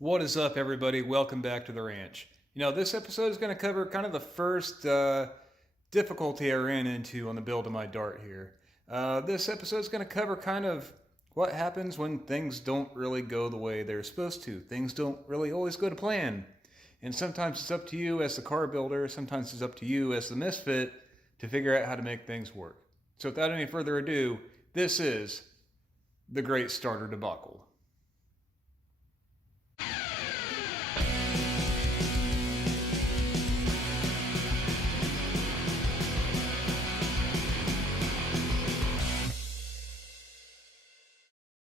What is up, everybody? Welcome back to the ranch. This episode is going to cover kind of the first difficulty I ran into on the build of my dart here. This episode is going to cover kind of what happens when things don't really go the way they're supposed to. Things don't really always go to plan. And sometimes it's up to you as the car builder, sometimes it's up to you as the misfit to figure out how to make things work. So without any further ado, this is the Great Starter Debacle.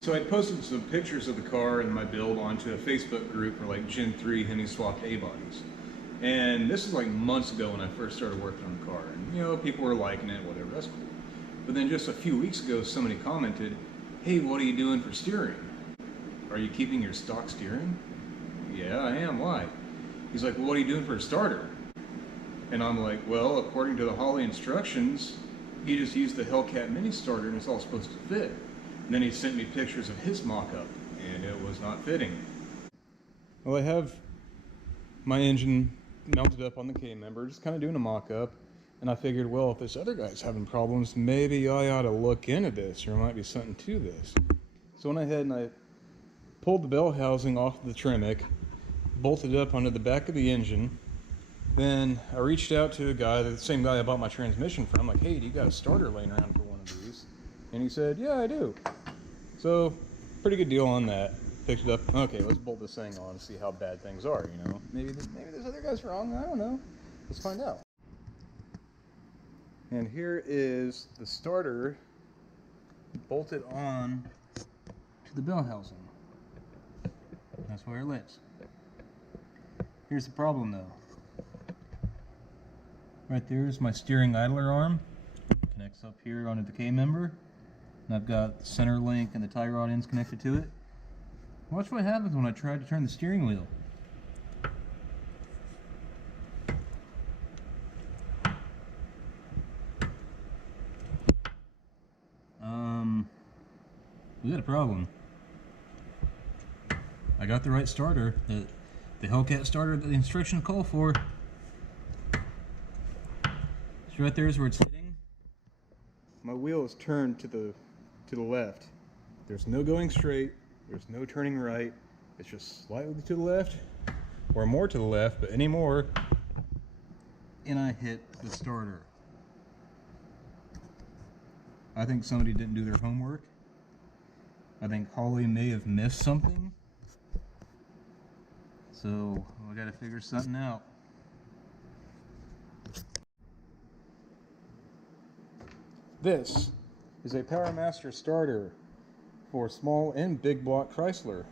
So I posted some pictures of the car and my build onto a Facebook group for like Gen 3 Hemi swapped A-bodies. And this is like months ago when I first started working on the car. And people were liking it, whatever, that's cool. But then just a few weeks ago, somebody commented, "Hey, what are you doing for steering? Are you keeping your stock steering?" "Yeah, I am. Why?" He's like, "Well, what are you doing for a starter?" And I'm like, "Well, according to the Holley instructions, he just used the Hellcat mini starter and it's all supposed to fit." And then he sent me pictures of his mock-up, and it was not fitting. Well, I have my engine mounted up on the K-member, just kind of doing a mock-up, and I figured, well, if this other guy's having problems, maybe I ought to look into this, or there might be something to this. So I went ahead and I pulled the bell housing off the Tremec, bolted it up onto the back of the engine. Then I reached out to a guy, the same guy I bought my transmission from, like, "Hey, do you got a starter laying around for one of these?" And he said, "Yeah, I do." So, pretty good deal on that. Picked it up. Okay, let's bolt this thing on and see how bad things are, Maybe this other guy's wrong. I don't know. Let's find out. And here is the starter bolted on to the bell housing. That's where it lives. Here's the problem, though. Right there is my steering idler arm. Connects up here onto the K-member. And I've got the center link and the tie rod ends connected to it. Watch what happens when I try to turn the steering wheel. We got a problem. I got the right starter, the Hellcat starter that the instructions call for. So right there is where it's hitting. My wheel is turned to the left. There's no going straight, there's no turning right. It's just slightly to the left, or more to the left, but any more, and I hit the starter. I think somebody didn't do their homework. I think Holley may have missed something. So we gotta figure something out. This is a PowerMaster starter for small and big block Chrysler.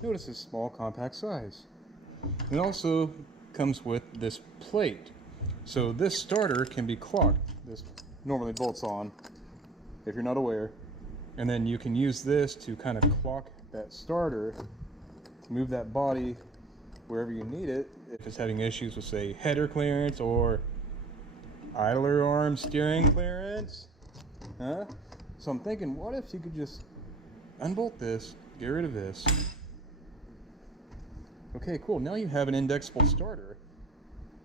Notice its small compact size. It also comes with this plate. So this starter can be clocked. This normally bolts on, if you're not aware. And then you can use this to kind of clock that starter, move that body wherever you need it, if it's having issues with, say, header clearance or idler arm steering clearance. Huh? So I'm thinking, what if you could just unbolt this, get rid of this. Okay, cool. Now you have an indexable starter.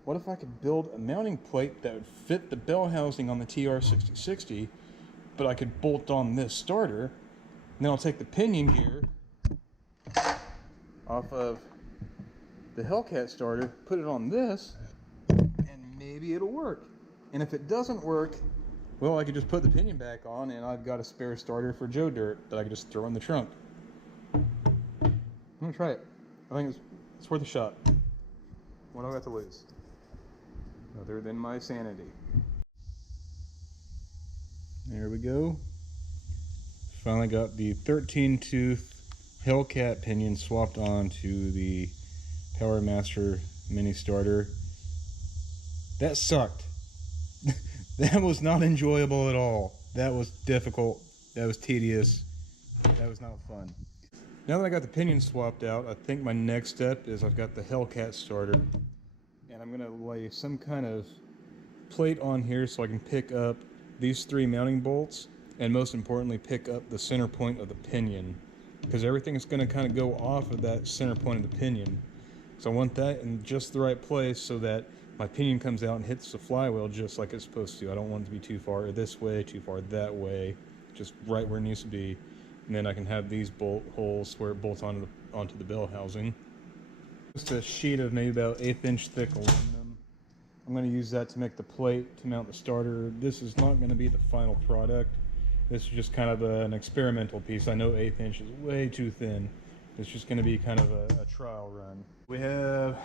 What if I could build a mounting plate that would fit the bell housing on the TR6060, but I could bolt on this starter, and then I'll take the pinion gear off of the Hellcat starter, put it on this, and maybe it'll work. And if it doesn't work, well, I could just put the pinion back on, and I've got a spare starter for Joe Dirt that I could just throw in the trunk. I'm gonna try it. I think it's worth a shot. What do I got to lose? Other than my sanity. There we go. Finally got the 13-tooth Hellcat pinion swapped onto the PowerMaster mini starter. That sucked. That was not enjoyable at all. That was difficult. That was tedious. That was not fun. Now that I got the pinion swapped out, I think my next step is I've got the Hellcat starter, and I'm gonna lay some kind of plate on here so I can pick up these three mounting bolts, and most importantly, pick up the center point of the pinion. because everything is going to kind of go off of that center point of the pinion. So I want that in just the right place so that my pinion comes out and hits the flywheel just like it's supposed to. I don't want it to be too far this way, too far that way, just right where it needs to be. And then I can have these bolt holes where it bolts onto the bell housing. Just a sheet of maybe about 1/8 inch thick aluminum. I'm going to use that to make the plate to mount the starter. This is not going to be the final product. This is just kind of an experimental piece. I know 1/8 inch is way too thin. It's just going to be kind of a trial run. We have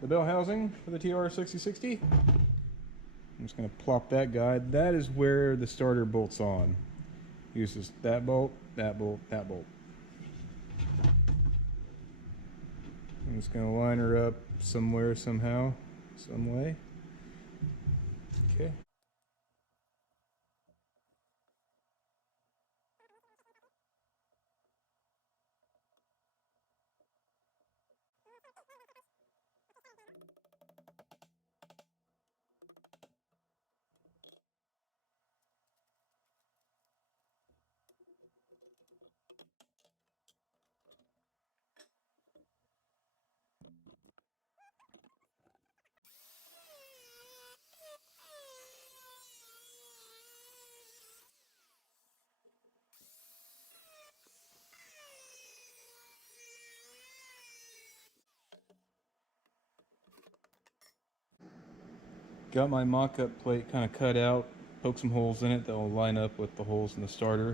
the bell housing for the TR6060. I'm just going to plop that guy. That is where the starter bolts on. Uses that bolt, that bolt, that bolt. I'm just going to line her up somewhere, somehow, some way. Okay. Got my mock-up plate kind of cut out, poke some holes in it that will line up with the holes in the starter.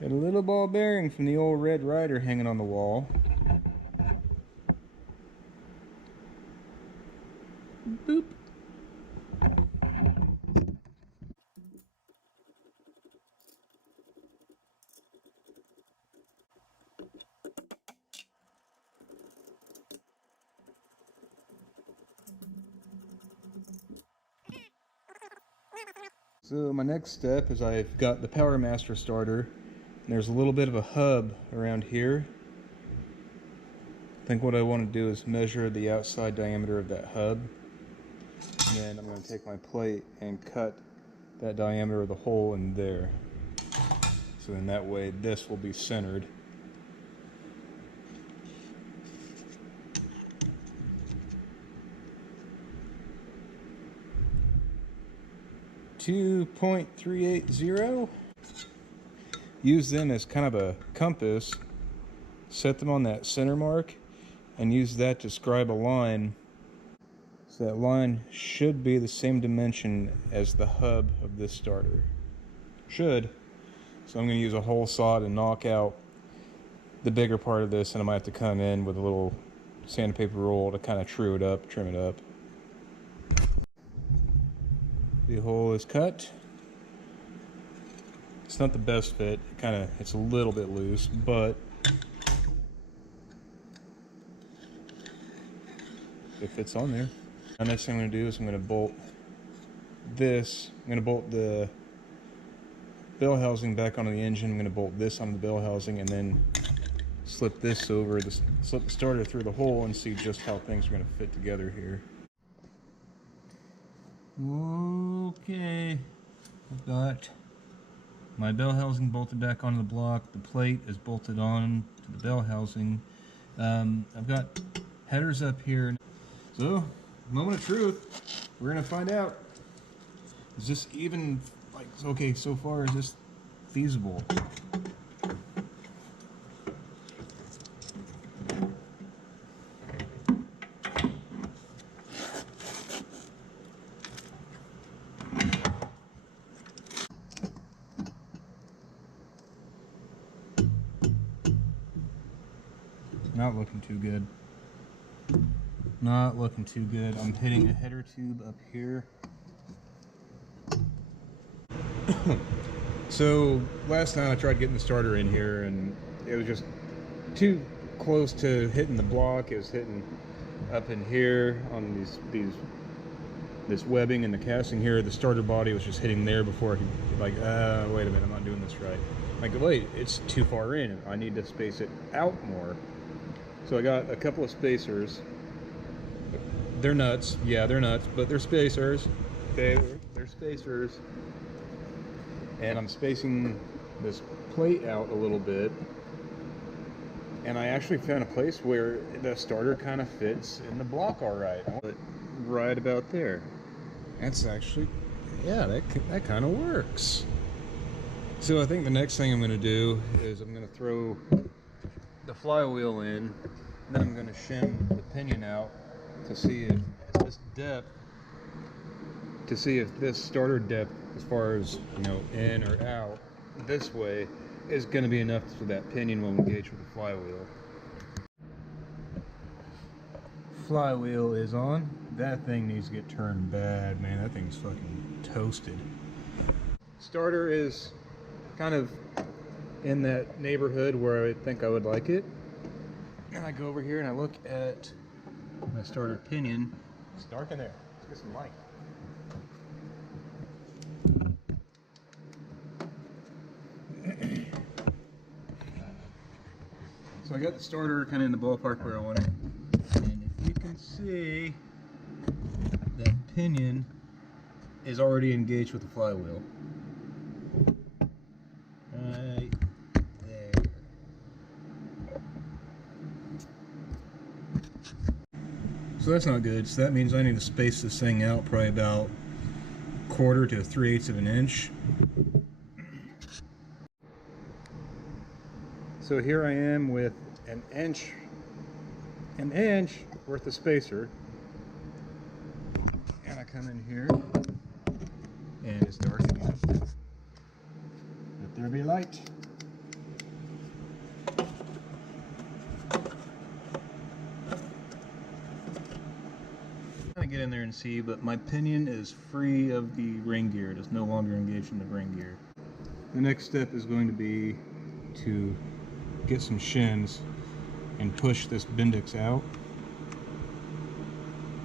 Got a little ball bearing from the old Red Ryder hanging on the wall. Boop. So my next step is I've got the Power Master starter, and there's a little bit of a hub around here. I think what I want to do is measure the outside diameter of that hub, and then I'm going to take my plate and cut that diameter of the hole in there. So then that way this will be centered. .380. Use them as kind of a compass. Set them on that center mark and use that to scribe a line. So that line should be the same dimension as the hub of this starter. Should. So I'm going to use a hole saw to knock out the bigger part of this, and I might have to come in with a little sandpaper roll to kind of trim it up. The hole is cut. It's not the best fit. It's a little bit loose, but it fits on there. The next thing I'm going to do is I'm going to bolt this. I'm going to bolt the bell housing back onto the engine. I'm going to bolt this onto the bell housing and then slip this over, slip the starter through the hole and see just how things are going to fit together here. Okay, I've got my bell housing bolted back onto the block. The plate is bolted on to the bell housing. I've got headers up here. So, moment of truth. We're gonna find out. Is this even, like, okay, so far, is this feasible? Not looking too good. Not looking too good. I'm hitting a header tube up here. So last night I tried getting the starter in here and it was just too close to hitting the block. It was hitting up in here on this webbing and the casting here. The starter body was just hitting there before I could, like, wait a minute, I'm not doing this right. Like, wait, it's too far in. I need to space it out more. So I got a couple of spacers. They're nuts. Yeah, they're nuts, but they're spacers. Okay, they're spacers. And I'm spacing this plate out a little bit. And I actually found a place where the starter kind of fits in the block all right. Right about there. That's actually, yeah, that kind of works. So I think the next thing I'm going to do is I'm going to throw the flywheel in, then I'm going to shim the pinion out to see if this depth, to see if this starter depth as far as, you know, in or out this way is going to be enough so that pinion will engage with the flywheel. Flywheel is on. That thing needs to get turned bad, man. That thing's fucking toasted. Starter is kind of in that neighborhood where I think I would like it. And I go over here and I look at my starter pinion. It's dark in there. Let's get some light. So I got the starter kind of in the ballpark where I want it. And if you can see, that pinion is already engaged with the flywheel. Right there. So that's not good. So that means I need to space this thing out probably about 1/4 to 3/8 of an inch. So here I am with an inch worth of spacer, and I come in here and it's dark again. Let there be light. I'm gonna get in there and see, but my pinion is free of the ring gear. It is no longer engaged in the ring gear. The next step is going to be to get some shims and push this Bendix out,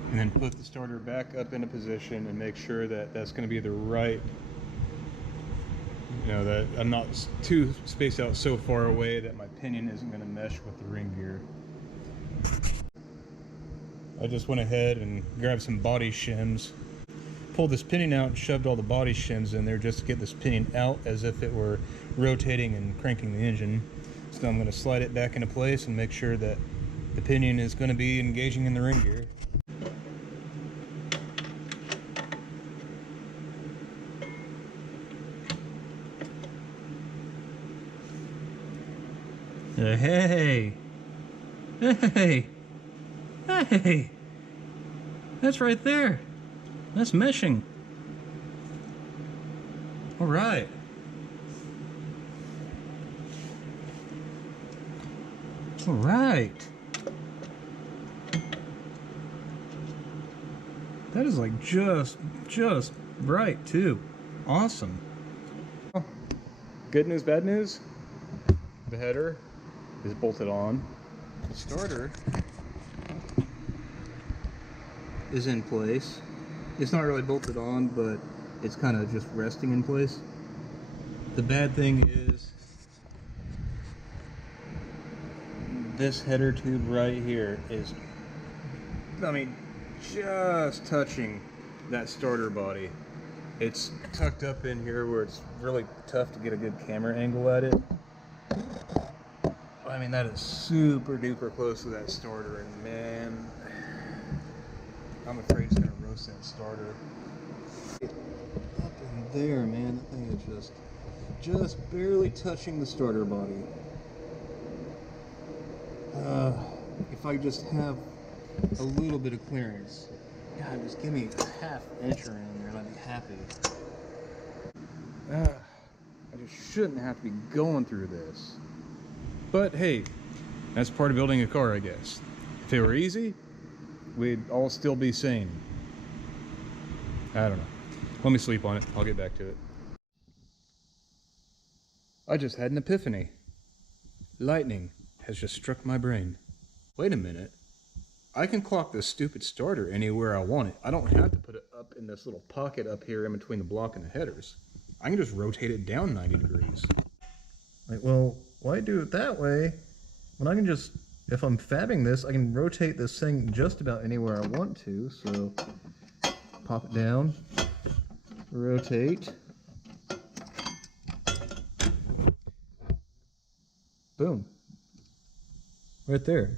and then put the starter back up into position and make sure that that's going to be the right, you know, that I'm not too spaced out so far away that my pinion isn't going to mesh with the ring gear. I just went ahead and grabbed some body shims, pulled this pinion out and shoved all the body shims in there just to get this pinion out as if it were rotating and cranking the engine. So I'm going to slide it back into place and make sure that the pinion is going to be engaging in the ring gear. Hey! Hey! Hey! That's right there! That's meshing! Alright! Alright! That is like just right too. Awesome. Good news, bad news. The header is bolted on. The starter is in place. It's not really bolted on, but it's kind of just resting in place. The bad thing is this header tube right here is, I mean, just touching that starter body. It's tucked up in here where it's really tough to get a good camera angle at it. I mean, that is super duper close to that starter, and man, I'm afraid it's gonna roast that starter. Up in there, man, that thing is just barely touching the starter body. If I just have a little bit of clearance, God, just give me a ½ inch around there and I'd be happy. I just shouldn't have to be going through this. But hey, that's part of building a car, I guess. If it were easy, we'd all still be sane. I don't know. Let me sleep on it. I'll get back to it. I just had an epiphany. Lightning has just struck my brain. Wait a minute. I can clock this stupid starter anywhere I want it. I don't have to put it up in this little pocket up here in between the block and the headers. I can just rotate it down 90 degrees. Like, well, why do it that way when I can just, if I'm fabbing this, I can rotate this thing just about anywhere I want to. So pop it down, rotate, boom. right there.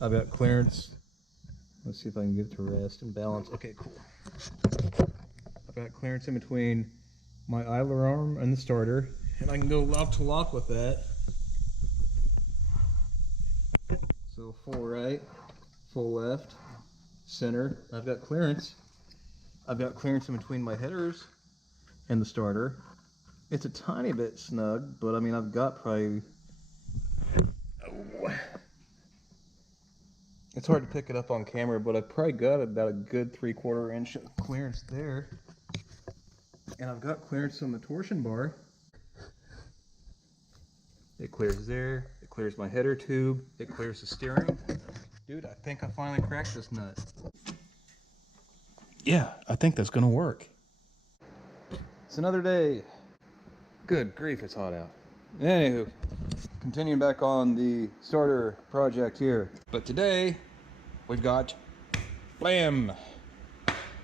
I've got clearance. Let's see if I can get it to rest and balance. Okay, cool. I've got clearance in between my idler arm and the starter, and I can go lock to lock with that. So full right, full left, center. I've got clearance. I've got clearance in between my headers and the starter. It's a tiny bit snug, but I mean, I've got probably... Oh. It's hard to pick it up on camera, but I've probably got about a good 3/4 inch of clearance there. And I've got clearance on the torsion bar. It clears there, it clears my header tube, it clears the steering. Dude, I think I finally cracked this nut. Yeah, I think that's gonna work. It's another day. Good grief, it's hot out. Anywho, continuing back on the starter project here. But today, we've got, blam,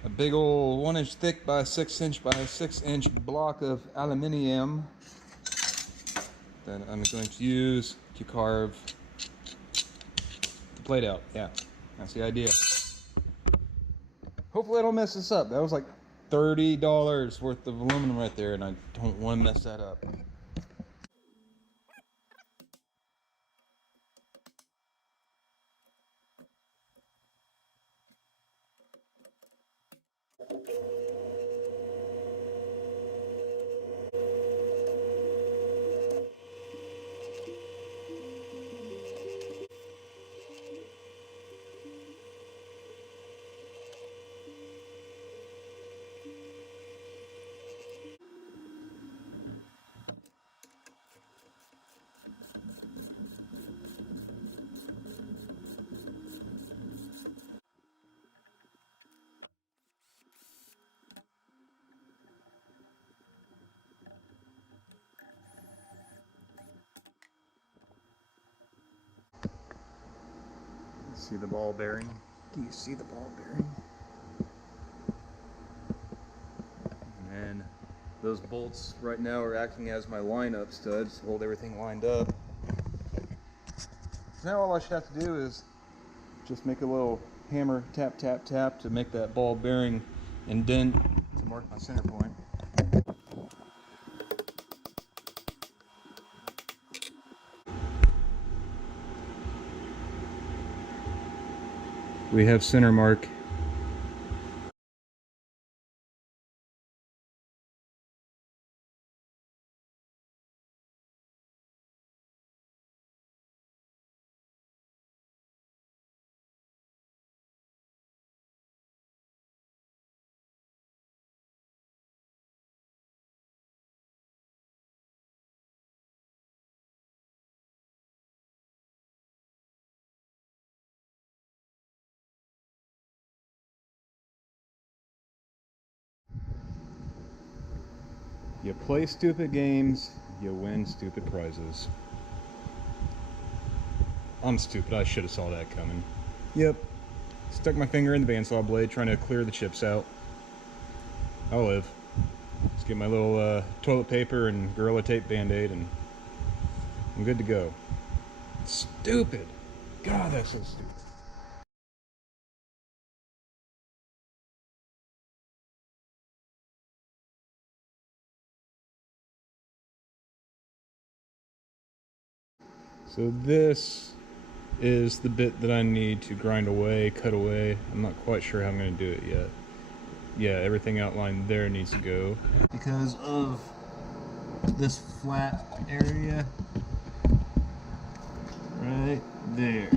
a big old 1 inch thick by 6 inch by 6 inch block of aluminium that I'm going to use to carve the plate out. Yeah, that's the idea. Hopefully I don't mess this up. That was like $30 worth of aluminum right there, and I don't want to mess that up. See the ball bearing? Do you see the ball bearing? And those bolts right now are acting as my line-up studs to hold everything lined up. So now all I should have to do is just make a little hammer tap tap tap to make that ball bearing indent to mark my center point. We have center mark. You play stupid games, you win stupid prizes. I'm stupid, I should have saw that coming. Yep. Stuck my finger in the bandsaw blade trying to clear the chips out. I'll live. Let's get my little toilet paper and Gorilla Tape Band-Aid and I'm good to go. Stupid. God, that's so stupid. So this is the bit that I need to grind away, cut away. I'm not quite sure how I'm going to do it yet. Yeah, everything outlined there needs to go. Because of this flat area right there.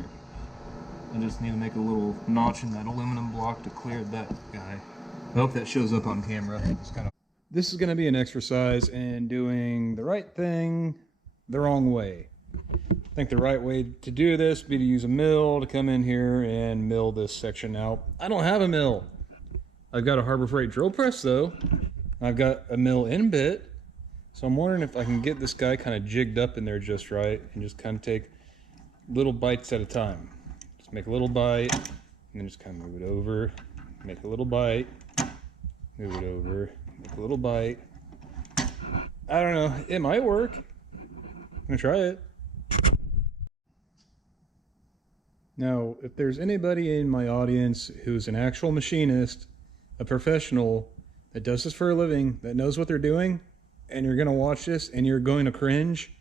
I just need to make a little notch in that aluminum block to clear that guy. I hope that shows up on camera. This is going to be an exercise in doing the right thing the wrong way. I think the right way to do this would be to use a mill to come in here and mill this section out. I don't have a mill. I've got a Harbor Freight drill press though. I've got a mill in bit. So I'm wondering if I can get this guy kind of jigged up in there just right and just kind of take little bites at a time. Just make a little bite and then just kind of move it over. Make a little bite, move it over, make a little bite. I don't know, it might work. I'm gonna try it. Now, if there's anybody in my audience who's an actual machinist, a professional, that does this for a living, that knows what they're doing, and you're going to watch this and you're going to cringe,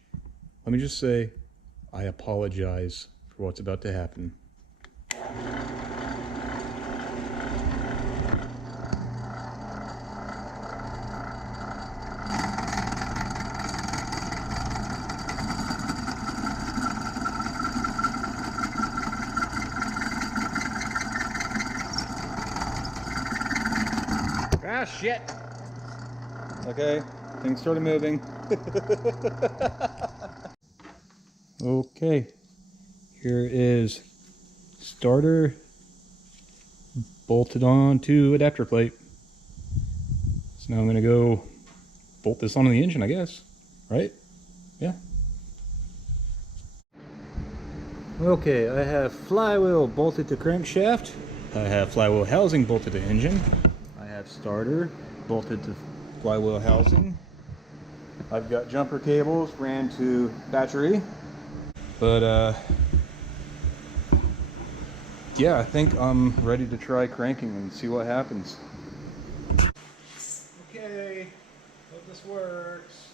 let me just say, I apologize for what's about to happen. Ah, shit! Okay, things started moving. Okay, here is starter bolted onto adapter plate. So now I'm gonna go bolt this onto the engine, I guess, right? Yeah. Okay, I have flywheel bolted to crankshaft. I have flywheel housing bolted to engine. I have starter bolted to flywheel housing. I've got jumper cables ran to battery. But yeah, I think I'm ready to try cranking and see what happens. Okay, hope this works.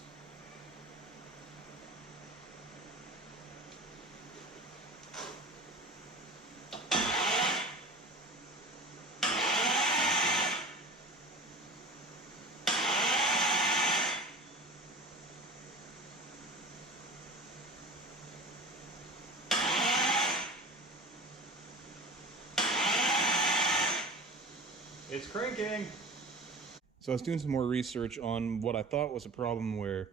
It's cranking. So I was doing some more research on what I thought was a problem where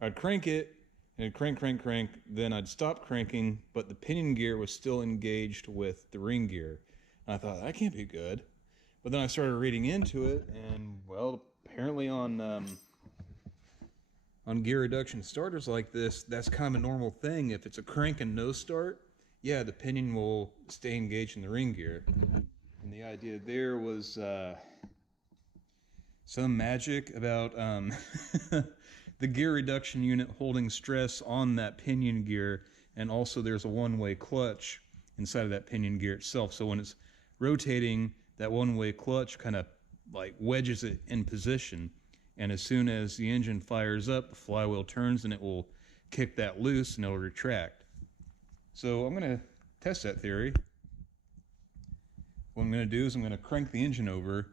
I'd crank it and it'd crank, then I'd stop cranking, but the pinion gear was still engaged with the ring gear. And I thought, that can't be good. But then I started reading into it, and well, apparently on gear reduction starters like this, that's kind of a normal thing. If it's a crank and no start, yeah, the pinion will stay engaged in the ring gear. And the idea there was some magic about the gear reduction unit holding stress on that pinion gear, and also there's a one-way clutch inside of that pinion gear itself. So when it's rotating, that one-way clutch kind of like wedges it in position, and as soon as the engine fires up, the flywheel turns and it will kick that loose and it'll retract. So I'm going to test that theory. What I'm going to do is I'm going to crank the engine over,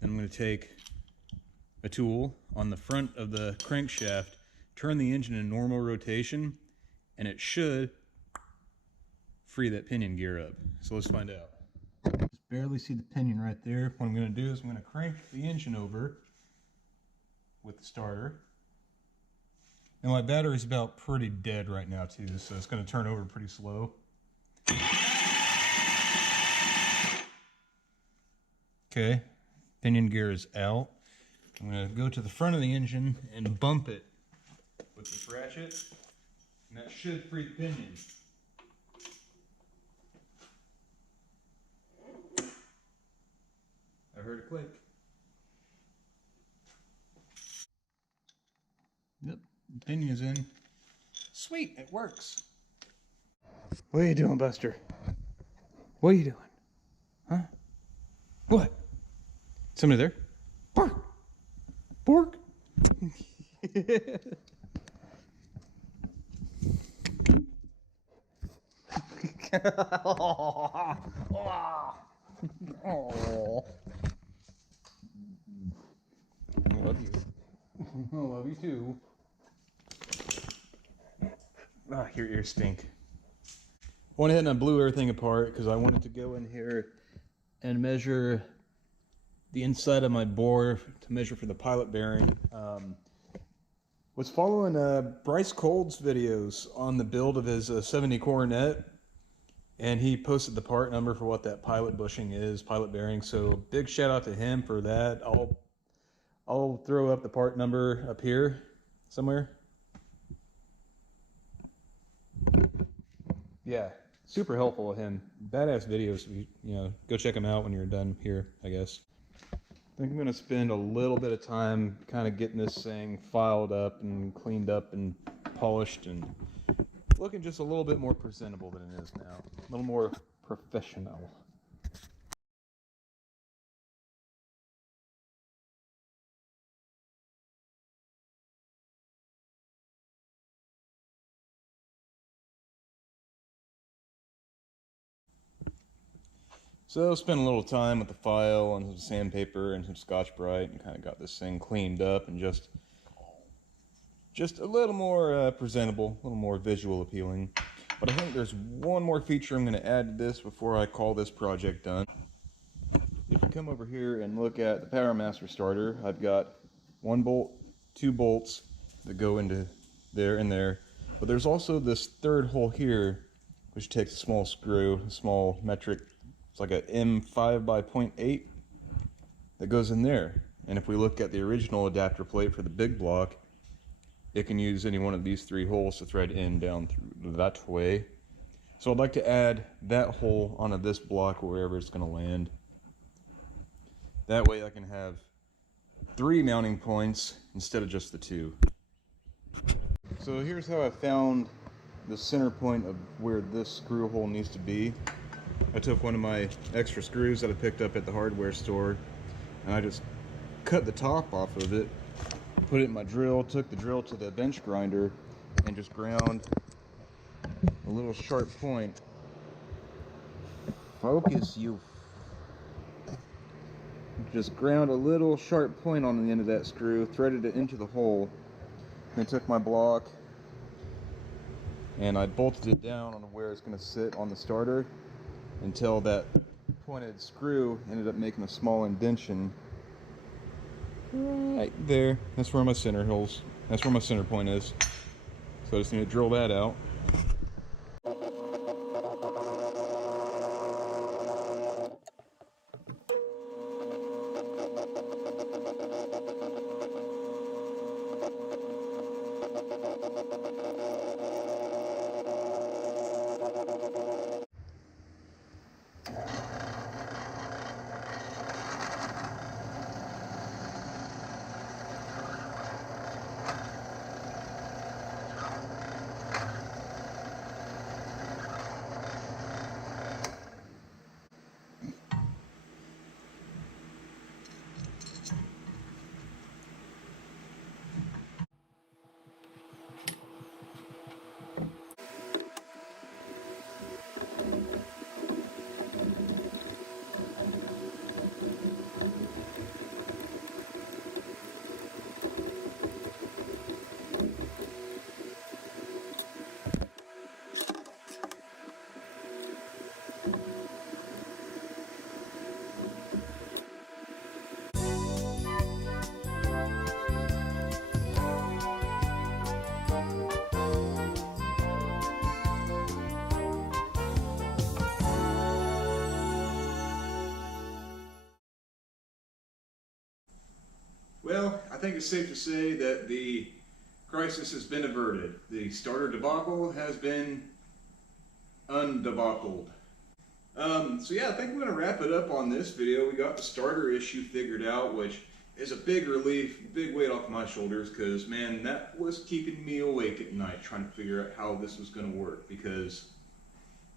then I'm going to take a tool on the front of the crankshaft, turn the engine in normal rotation, and it should free that pinion gear up. So let's find out. Just barely see the pinion right there. What I'm going to do is I'm going to crank the engine over with the starter. And my battery's about pretty dead right now too, so it's going to turn over pretty slow. Okay, pinion gear is out. I'm going to go to the front of the engine and bump it with this ratchet, and that should free the pinion. I heard a click. Yep, the pinion is in. Sweet, it works. What are you doing, Buster? What are you doing? Huh? What? Somebody there? Bark! Bark! Oh. I love you. I love you too. Ah, your ears stink. I went ahead and I blew everything apart because I wanted to go in here and measure the inside of my bore to measure for the pilot bearing. Was following Bryce Cold's videos on the build of his 70 Coronet, and he posted the part number for what that pilot bushing is, pilot bearing. So big shout out to him for that. I'll throw up the part number up here somewhere. Yeah, super helpful of him. Badass videos. Go check him out when you're done here, I guess. I think I'm going to spend a little bit of time kind of getting this thing filed up and cleaned up and polished and looking just a little bit more presentable than it is now. A little more professional. So spent a little time with the file and some sandpaper and some Scotch-Brite and kind of got this thing cleaned up and just a little more presentable, a little more visual appealing. But I think there's one more feature I'm going to add to this before I call this project done. If you come over here and look at the Power Master starter, I've got one bolt, two bolts that go into there and there. But there's also this third hole here, which takes a small screw, a small metric. It's like a M5 by 0.8 that goes in there. And if we look at the original adapter plate for the big block, it can use any one of these three holes to thread in down through that way. So I'd like to add that hole onto this block wherever it's going to land. That way I can have 3 mounting points instead of just the 2. So here's how I found the center point of where this screw hole needs to be. I took one of my extra screws that I picked up at the hardware store and I just cut the top off of it, put it in my drill, took the drill to the bench grinder and just ground a little sharp point. Focus, you. Just ground a little sharp point on the end of that screw, threaded it into the hole, then took my block and I bolted it down on where it's going to sit on the starter until that pointed screw ended up making a small indentation right there. That's where my center holes, that's where my center point is. So I just need to drill that out. Well, I think it's safe to say that the crisis has been averted. The starter debacle has been undebacled. So yeah, I think we're going to wrap it up on this video. We got the starter issue figured out, which is a big relief, big weight off my shoulders, because man, that was keeping me awake at night trying to figure out how this was going to work, because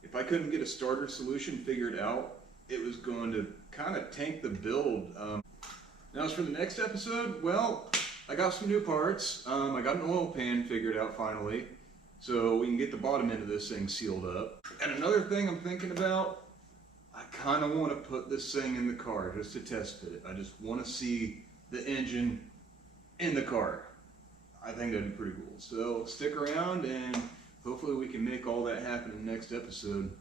if I couldn't get a starter solution figured out, it was going to kind of tank the build. Now as for the next episode, well, I got some new parts. I got an oil pan figured out finally, so we can get the bottom end of this thing sealed up. And another thing I'm thinking about, I kind of want to put this thing in the car just to test fit it. I just want to see the engine in the car. I think that'd be pretty cool. So stick around and hopefully we can make all that happen in the next episode.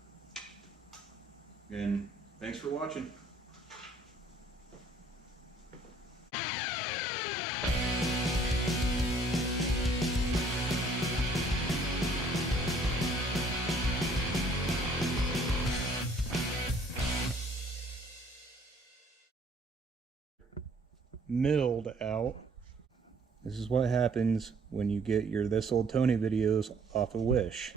And thanks for watching. Milled out. This is what happens when you get your This Old Tony videos off of Wish.